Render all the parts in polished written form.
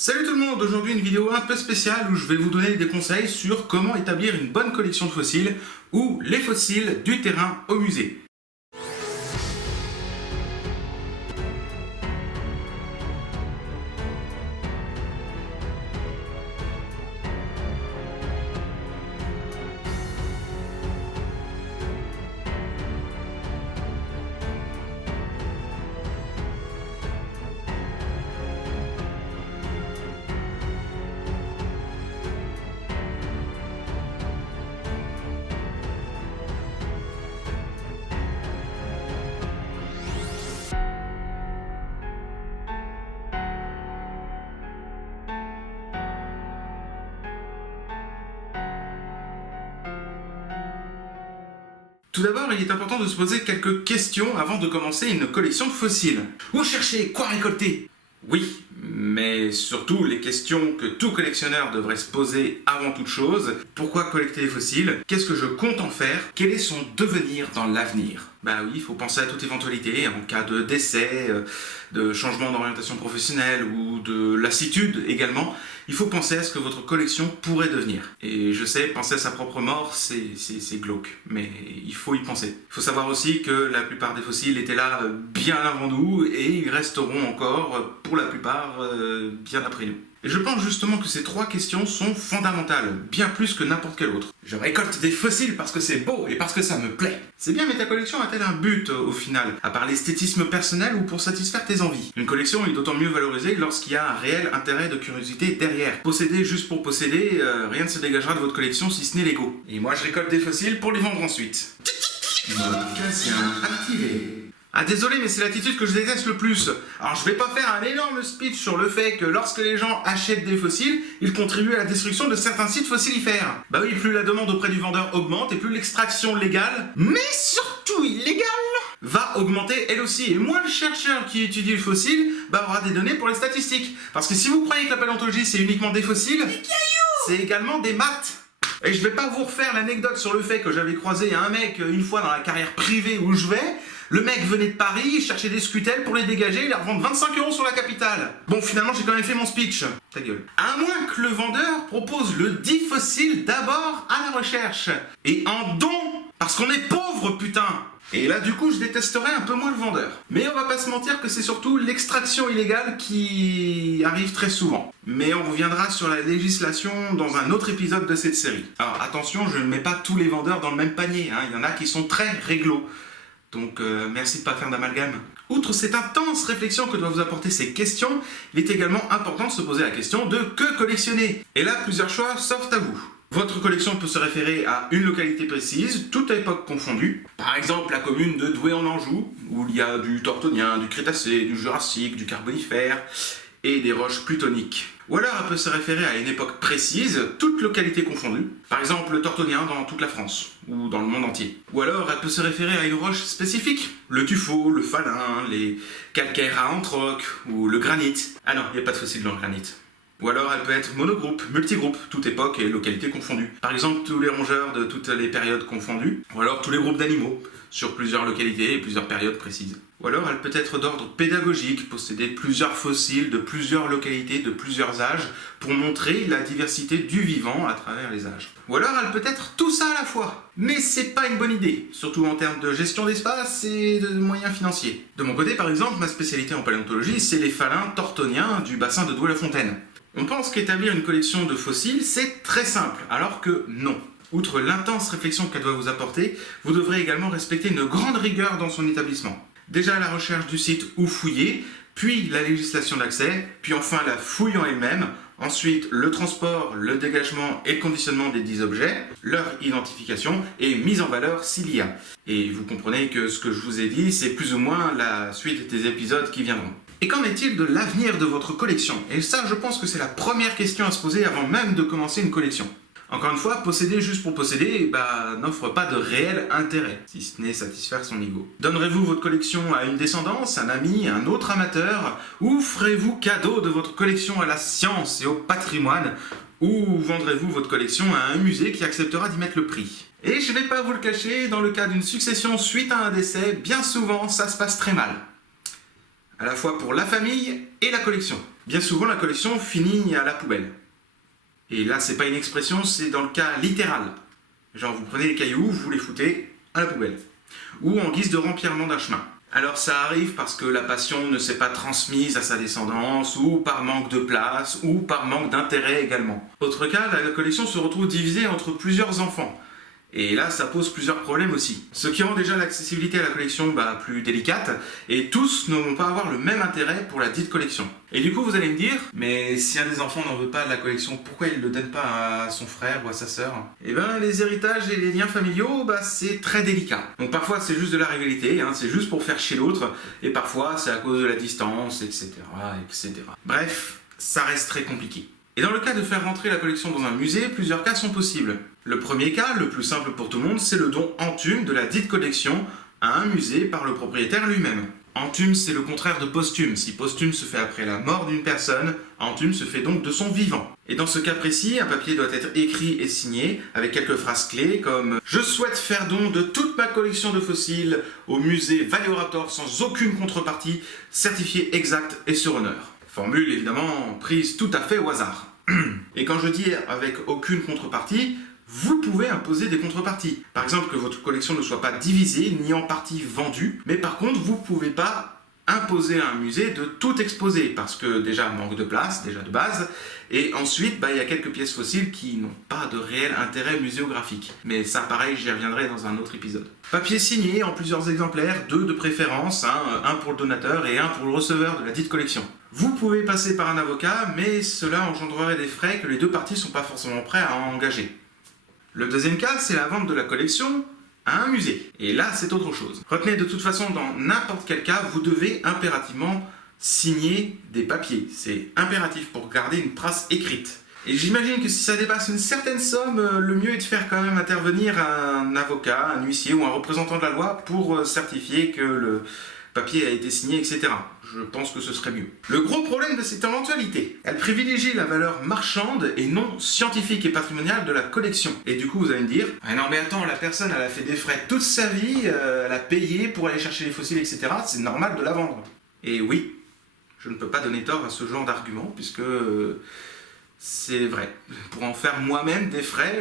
Salut tout le monde, aujourd'hui une vidéo un peu spéciale où je vais vous donner des conseils sur comment établir une bonne collection de fossiles ou les fossiles du terrain au musée. Tout d'abord, il est important de se poser quelques questions avant de commencer une collection de fossiles. Où chercher? Quoi récolter? Oui, mais surtout les questions que tout collectionneur devrait se poser avant toute chose. Pourquoi collecter les fossiles? Qu'est-ce que je compte en faire? Quel est son devenir dans l'avenir? Bah oui, il faut penser à toute éventualité, en cas de décès, de changement d'orientation professionnelle ou de lassitude également. Il faut penser à ce que votre collection pourrait devenir. Et je sais, penser à sa propre mort, c'est glauque, mais il faut y penser. Il faut savoir aussi que la plupart des fossiles étaient là bien avant nous et ils resteront encore, pour la plupart, bien après nous. Et je pense justement que ces trois questions sont fondamentales, bien plus que n'importe quelle autre. Je récolte des fossiles parce que c'est beau et parce que ça me plaît. C'est bien, mais ta collection a-t-elle un but au final, à part l'esthétisme personnel ou pour satisfaire tes envies? Une collection est d'autant mieux valorisée lorsqu'il y a un réel intérêt de curiosité derrière. Posséder juste pour posséder, rien ne se dégagera de votre collection si ce n'est l'ego. Et moi je récolte des fossiles pour les vendre ensuite. Modification activée. Ah désolé, mais c'est l'attitude que je déteste le plus. Alors je vais pas faire un énorme speech sur le fait que lorsque les gens achètent des fossiles, ils contribuent à la destruction de certains sites fossilifères. Bah oui, plus la demande auprès du vendeur augmente et plus l'extraction légale, mais surtout illégale, va augmenter elle aussi. Et moins le chercheur qui étudie le fossile aura des données pour les statistiques. Parce que si vous croyez que la paléontologie c'est uniquement des fossiles, c'est également des maths. Et je vais pas vous refaire l'anecdote sur le fait que j'avais croisé un mec une fois dans la carrière privée où je vais. Le mec venait de Paris, il cherchait des scutelles pour les dégager et les revendre 25 € sur la capitale. Bon, finalement, j'ai quand même fait mon speech. Ta gueule. À moins que le vendeur propose le dit fossile d'abord à la recherche. Et en don, parce qu'on est pauvre, putain. Et là, du coup, je détesterais un peu moins le vendeur. Mais on va pas se mentir que c'est surtout l'extraction illégale qui arrive très souvent. Mais on reviendra sur la législation dans un autre épisode de cette série. Alors, attention, je ne mets pas tous les vendeurs dans le même panier, hein. Il y en a qui sont très réglo. Donc merci de ne pas faire d'amalgame. Outre cette intense réflexion que doivent vous apporter ces questions, il est également important de se poser la question de que collectionner. Et là, plusieurs choix s'offrent à vous. Votre collection peut se référer à une localité précise, toute époque confondue. Par exemple, la commune de Douai en Anjou, où il y a du Tortonien, du Crétacé, du Jurassique, du Carbonifère et des roches plutoniques. Ou alors elle peut se référer à une époque précise, toute localité confondue. Par exemple le Tortonien dans toute la France, ou dans le monde entier. Ou alors elle peut se référer à une roche spécifique. Le tuffeau, le falin, les calcaires à anthroc, ou le granit. Ah non, il n'y a pas de fossile dans le granit. Ou alors elle peut être monogroupe, multigroupe, toute époque et localité confondue. Par exemple tous les rongeurs de toutes les périodes confondues. Ou alors tous les groupes d'animaux, sur plusieurs localités et plusieurs périodes précises. Ou alors elle peut être d'ordre pédagogique, posséder plusieurs fossiles de plusieurs localités, de plusieurs âges, pour montrer la diversité du vivant à travers les âges. Ou alors elle peut être tout ça à la fois. Mais c'est pas une bonne idée, surtout en termes de gestion d'espace et de moyens financiers. De mon côté par exemple, ma spécialité en paléontologie, c'est les falins tortoniens du bassin de Douai-la-Fontaine. On pense qu'établir une collection de fossiles, c'est très simple, alors que non. Outre l'intense réflexion qu'elle doit vous apporter, vous devrez également respecter une grande rigueur dans son établissement. Déjà la recherche du site où fouiller, puis la législation d'accès, puis enfin la fouille en elle-même, ensuite le transport, le dégagement et le conditionnement des 10 objets, leur identification et mise en valeur s'il y a. Et vous comprenez que ce que je vous ai dit, c'est plus ou moins la suite des épisodes qui viendront. Et qu'en est-il de l'avenir de votre collection? Et ça, je pense que c'est la première question à se poser avant même de commencer une collection. Encore une fois, posséder juste pour posséder, n'offre pas de réel intérêt, si ce n'est satisfaire son ego. Donnerez-vous votre collection à une descendance, un ami, un autre amateur, ou ferez-vous cadeau de votre collection à la science et au patrimoine, ou vendrez-vous votre collection à un musée qui acceptera d'y mettre le prix? Et je vais pas vous le cacher, dans le cas d'une succession suite à un décès, bien souvent ça se passe très mal. À la fois pour la famille et la collection. bien souvent la collection finit à la poubelle. Et là, c'est pas une expression, c'est dans le cas littéral. Genre, vous prenez les cailloux, vous les foutez à la poubelle. Ou en guise de remplissement d'un chemin. Alors ça arrive parce que la passion ne s'est pas transmise à sa descendance, ou par manque de place, ou par manque d'intérêt également. Autre cas, la collection se retrouve divisée entre plusieurs enfants. Et là, ça pose plusieurs problèmes aussi. Ce qui rend déjà l'accessibilité à la collection plus délicate, et tous ne vont pas avoir le même intérêt pour la dite collection. Et du coup, vous allez me dire, mais si un des enfants n'en veut pas de la collection, pourquoi il ne le donne pas à son frère ou à sa sœur? Eh ben, les héritages et les liens familiaux, c'est très délicat. Donc parfois, c'est juste de la rivalité, c'est juste pour faire chier l'autre, et parfois, c'est à cause de la distance, etc., etc. Bref, ça reste très compliqué. Et dans le cas de faire rentrer la collection dans un musée, plusieurs cas sont possibles. Le premier cas, le plus simple pour tout le monde, c'est le don anthume de la dite collection à un musée par le propriétaire lui-même. Anthume, c'est le contraire de posthume. Si posthume se fait après la mort d'une personne, anthume se fait donc de son vivant. Et dans ce cas précis, un papier doit être écrit et signé avec quelques phrases clés comme « Je souhaite faire don de toute ma collection de fossiles au musée Valéoraptor sans aucune contrepartie, certifié exact et sur honneur ». Formule évidemment prise tout à fait au hasard. Et quand je dis avec aucune contrepartie, vous pouvez imposer des contreparties. Par exemple, que votre collection ne soit pas divisée ni en partie vendue, mais par contre, vous ne pouvez pas imposer à un musée de tout exposer, parce que déjà, manque de place, déjà de base, et ensuite, il y a quelques pièces fossiles qui n'ont pas de réel intérêt muséographique. Mais ça, pareil, j'y reviendrai dans un autre épisode. Papier signé en plusieurs exemplaires, 2 de préférence, un pour le donateur et un pour le receveur de la dite collection. Vous pouvez passer par un avocat, mais cela engendrerait des frais que les deux parties ne sont pas forcément prêts à engager. Le deuxième cas, c'est la vente de la collection à un musée. Et là, c'est autre chose. Retenez de toute façon, dans n'importe quel cas, vous devez impérativement signer des papiers. C'est impératif pour garder une trace écrite. Et j'imagine que si ça dépasse une certaine somme, le mieux est de faire quand même intervenir un avocat, un huissier ou un représentant de la loi pour certifier que le papier a été signé, etc. Je pense que ce serait mieux. Le gros problème de cette éventualité, elle privilégie la valeur marchande et non scientifique et patrimoniale de la collection. Et du coup, vous allez me dire, ah non mais attends, la personne, elle a fait des frais toute sa vie, elle a payé pour aller chercher les fossiles, etc. C'est normal de la vendre. Et oui, je ne peux pas donner tort à ce genre d'argument, puisque c'est vrai. Pour en faire moi-même des frais,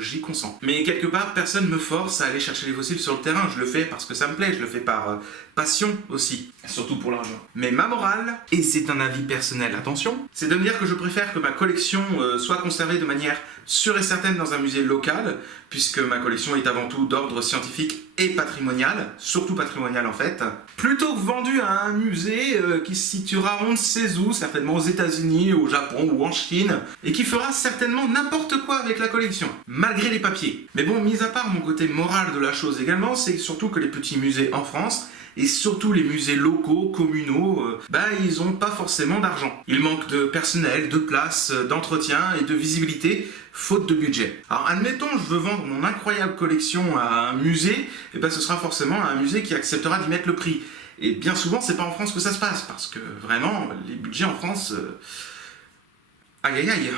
j'y consens. Mais quelque part, personne ne me force à aller chercher les fossiles sur le terrain. Je le fais parce que ça me plaît, je le fais par passion aussi. Surtout pour l'argent. Mais ma morale, et c'est un avis personnel, attention, c'est de me dire que je préfère que ma collection soit conservée de manière sûre et certaine dans un musée local, puisque ma collection est avant tout d'ordre scientifique et patrimonial, surtout patrimonial en fait, plutôt que vendue à un musée qui se situera on ne sait où, certainement aux États-Unis, au Japon ou en Chine, et qui fera certainement n'importe quoi avec la collection, malgré les papiers. Mais bon, mis à part mon côté moral de la chose également, c'est surtout que les petits musées en France, et surtout les musées locaux, communaux, ils n'ont pas forcément d'argent. Il manque de personnel, de place, d'entretien et de visibilité, faute de budget. Alors admettons, je veux vendre mon incroyable collection à un musée, et ce sera forcément un musée qui acceptera d'y mettre le prix. Et bien souvent, c'est pas en France que ça se passe, parce que vraiment, les budgets en France... Aïe aïe aïe.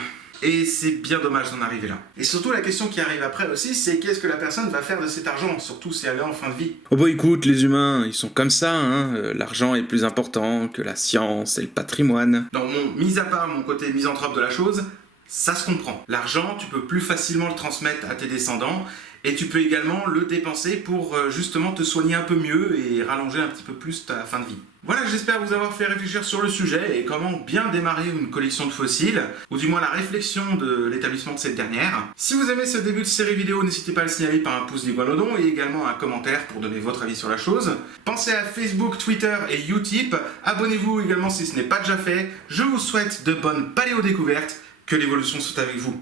Et c'est bien dommage d'en arriver là. Et surtout, la question qui arrive après aussi, c'est qu'est-ce que la personne va faire de cet argent, surtout si elle est en fin de vie. Oh écoute, les humains, ils sont comme ça, l'argent est plus important que la science et le patrimoine. Donc mis à part mon côté misanthrope de la chose, ça se comprend. L'argent, tu peux plus facilement le transmettre à tes descendants, et tu peux également le dépenser pour justement te soigner un peu mieux et rallonger un petit peu plus ta fin de vie. Voilà, j'espère vous avoir fait réfléchir sur le sujet et comment bien démarrer une collection de fossiles, ou du moins la réflexion de l'établissement de cette dernière. Si vous aimez ce début de série vidéo, n'hésitez pas à le signaler par un pouce d'iguanodon et également un commentaire pour donner votre avis sur la chose. Pensez à Facebook, Twitter et Utip. Abonnez-vous également si ce n'est pas déjà fait. Je vous souhaite de bonnes paléodécouvertes. Que l'évolution soit avec vous.